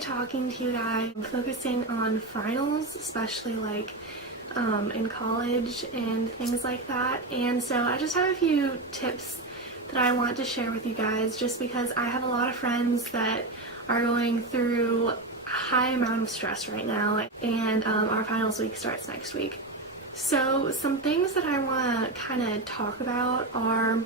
talking to you guys, focusing on finals, especially like in college and things like that. And so I just have a few tips that I want to share with you guys, just because I have a lot of friends that are going through a high amount of stress right now, and our finals week starts next week. So some things that I want to kind of talk about are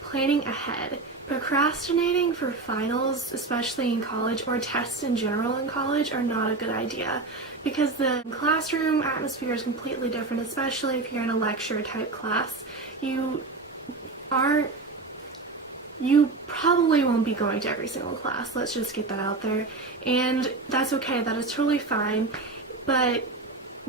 planning ahead. Procrastinating for finals, especially in college, or tests in general in college, are not a good idea, because the classroom atmosphere is completely different, especially if you're in a lecture type class. You probably won't be going to every single class, let's just get that out there, and that's okay, that is totally fine. But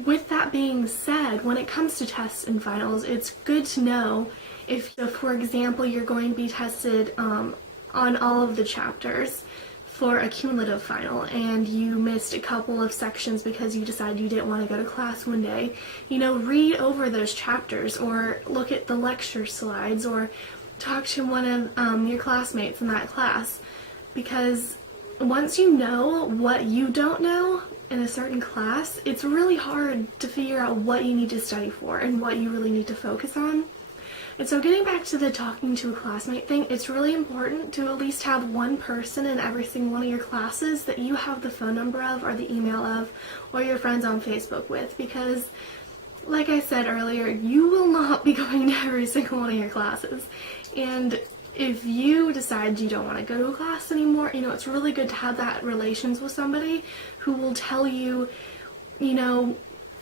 with that being said, when it comes to tests and finals, it's good to know if, for example, you're going to be tested on all of the chapters for a cumulative final and you missed a couple of sections because you decided you didn't want to go to class one day, read over those chapters or look at the lecture slides or talk to one of your classmates in that class, because once you know what you don't know in a certain class, it's really hard to figure out what you need to study for and what you really need to focus on. And so getting back to the talking to a classmate thing, it's really important to at least have one person in every single one of your classes that you have the phone number of or the email of or your friends on Facebook with, because like I said earlier, you will not be going to every single one of your classes. And if you decide you don't want to go to a class anymore, it's really good to have that relations with somebody who will tell you,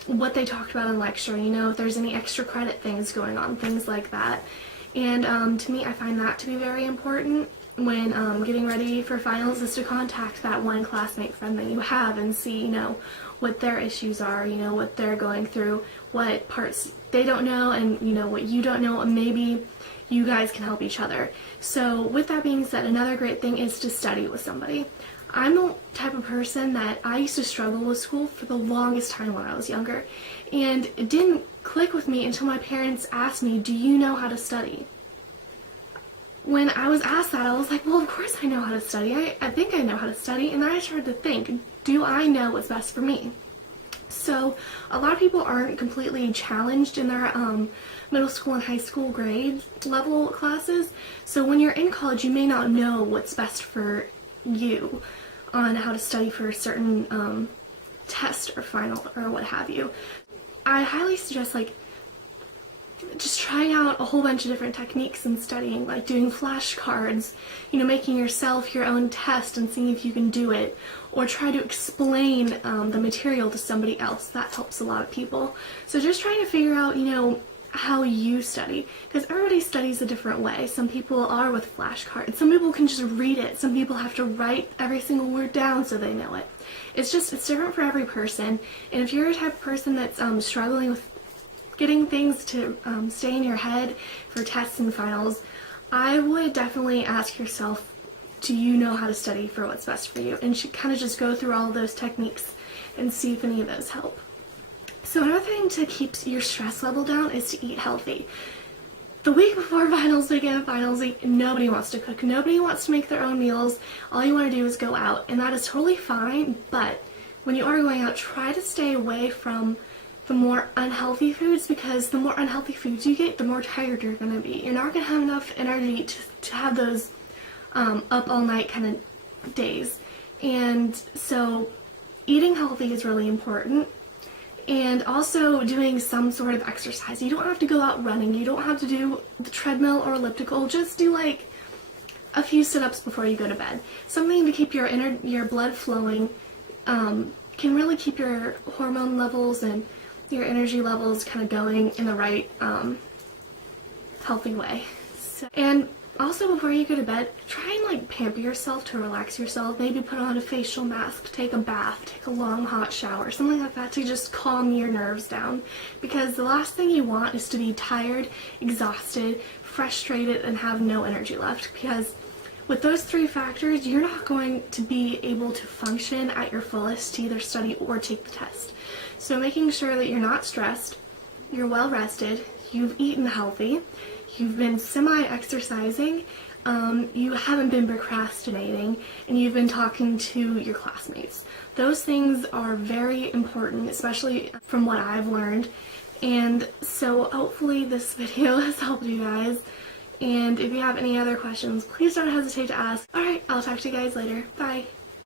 what they talked about in lecture, if there's any extra credit things going on, things like that. And to me, I find that to be very important when getting ready for finals, is to contact that one classmate friend that you have and see, what their issues are, what they're going through, what parts they don't know, and what you don't know, and maybe you guys can help each other. So with that being said, another great thing is to study with somebody. I'm the type of person that I used to struggle with school for the longest time when I was younger, and it didn't click with me until my parents asked me, do you know how to study? When I was asked that, I was like, well, of course I know how to study. I think I know how to study, and then I started to think, do I know what's best for me? So a lot of people aren't completely challenged in their middle school and high school grade level classes, so when you're in college, you may not know what's best for you on how to study for a certain test or final or what have you. I highly suggest just trying out a whole bunch of different techniques in studying, like doing flashcards, making yourself your own test and seeing if you can do it, or try to explain the material to somebody else. That helps a lot of people. So just trying to figure out, how you study, because everybody studies a different way. Some people are with flashcards, some people can just read it, some people have to write every single word down so they know it. It's different for every person, and if you're a type of person that's struggling with getting things to stay in your head for tests and finals, I would definitely ask yourself, do you know how to study for what's best for you? And you should kind of just go through all of those techniques and see if any of those help. So another thing to keep your stress level down is to eat healthy. The week before finals begin, finals week, nobody wants to cook, nobody wants to make their own meals. All you want to do is go out, and that is totally fine, but when you are going out, try to stay away from the more unhealthy foods, because the more unhealthy foods you get, the more tired you're going to be. You're not going to have enough energy to have those up all night kind of days. And so eating healthy is really important. And also doing some sort of exercise. You don't have to go out running. You don't have to do the treadmill or elliptical. Just do a few sit-ups before you go to bed. Something to keep your blood flowing can really keep your hormone levels and your energy levels kind of going in the right healthy way. And also, before you go to bed, try and pamper yourself to relax yourself. Maybe put on a facial mask, take a bath, take a long hot shower, something like that to just calm your nerves down. Because the last thing you want is to be tired, exhausted, frustrated, and have no energy left. Because with those three factors, you're not going to be able to function at your fullest to either study or take the test. So making sure that you're not stressed, you're well rested, you've eaten healthy, you've been semi-exercising, you haven't been procrastinating and you've been talking to your classmates. Those things are very important, especially from what I've learned. And so hopefully this video has helped you guys. And if you have any other questions, please don't hesitate to ask. Alright, I'll talk to you guys later. Bye!